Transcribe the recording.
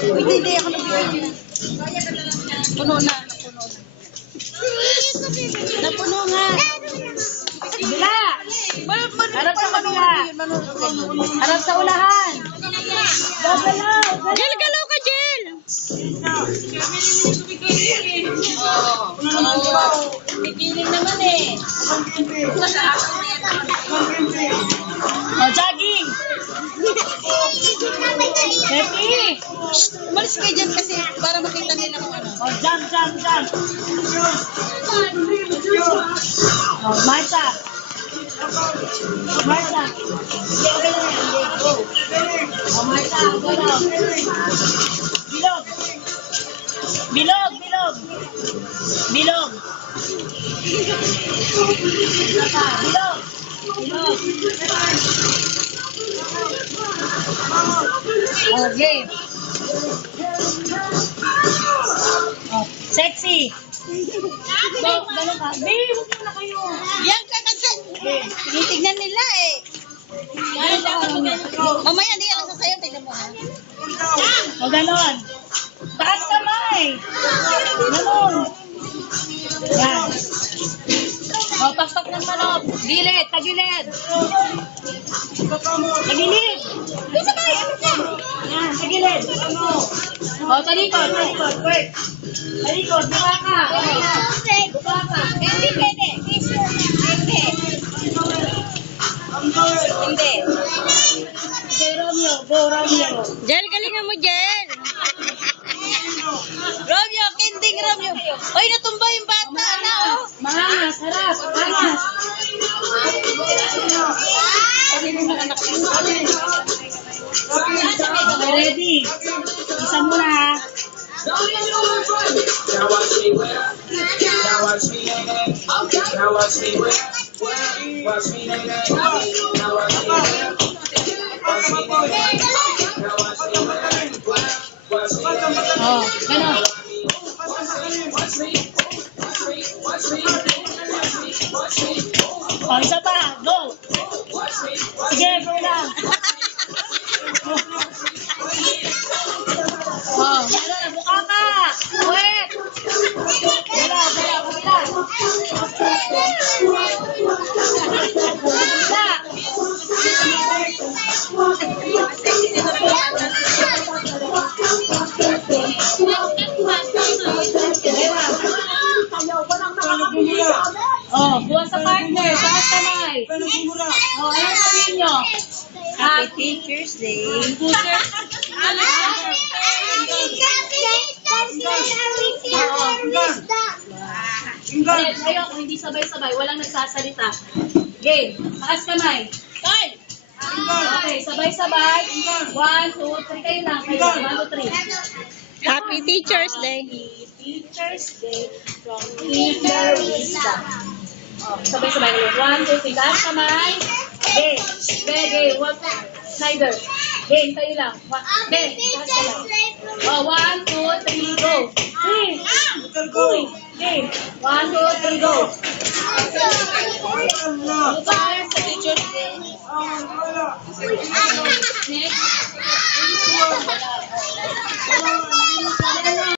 Hindi ako nabibigyan. Puno na. Napuno nga. Bila! Harap sa kabila. Harap sa ulahan. Jel, galaw ka, Jel! Pipiling naman eh. Jogging! Happy! Umalis kayo dyan kasi para makita nila kung ano. Jump! Marcha! Marcha! Marcha, galaw! Bilog! Bilog! Bilog! Okay. Sexy. Ganun ka. Babe, huwag mo na kayo. Yan ka kasi. Tinitignan nila eh. Mamaya hindi yan sasayaw. Tignan mo ha. O ganon. Taas kamay. Ganon. Yan. O, pakpak ng manok. Gilid, tagilid. Tagilid. Bisa tayo. Yan, tagilid. O, talikod. Work. Talikod, buka ka. Buka ka. Hindi pwede. Hindi. Go, Romeo. Jel, galingan mo, Jel! Romeo, kending Romeo. Oy, natumba yung bata na, oh. Mahangas, harap, mahangas. Ready? Isa muna, ha? Now watch me whip. Now watch me nae nae. Now watch me whip. Watch me nae nae. Now watch me whip. Watch me nae nae. Now watch me whip. Watch me nae nae. Oh, ganon. Oh, isa pa, go. Sige, go lang. Oh, ganon, buka ka. Wait. Gala, kabila. Oh, buwan sa partner, taas kamay. Oh, ano sabihin nyo? Happy Teacher's Day. Ayoko, hindi sabay-sabay, walang nagsasalita. Game, taas kamay. Okay, sabay-sabay. 1, 2, 3, kayo lang. 1, 2, 3. Happy Teacher's Day! Teacher's Day from Teacher Lisa. Oh, sabay-sabay ulit. 1, 2, 3. Taas kamay. Game. Game. Snyder. Game, tayo lang. Game. Taas kamay. Oh, 1, 2, 3, go. Game. Game. 1, 2, 3, go. Tayo sa Teacher's Day. Next.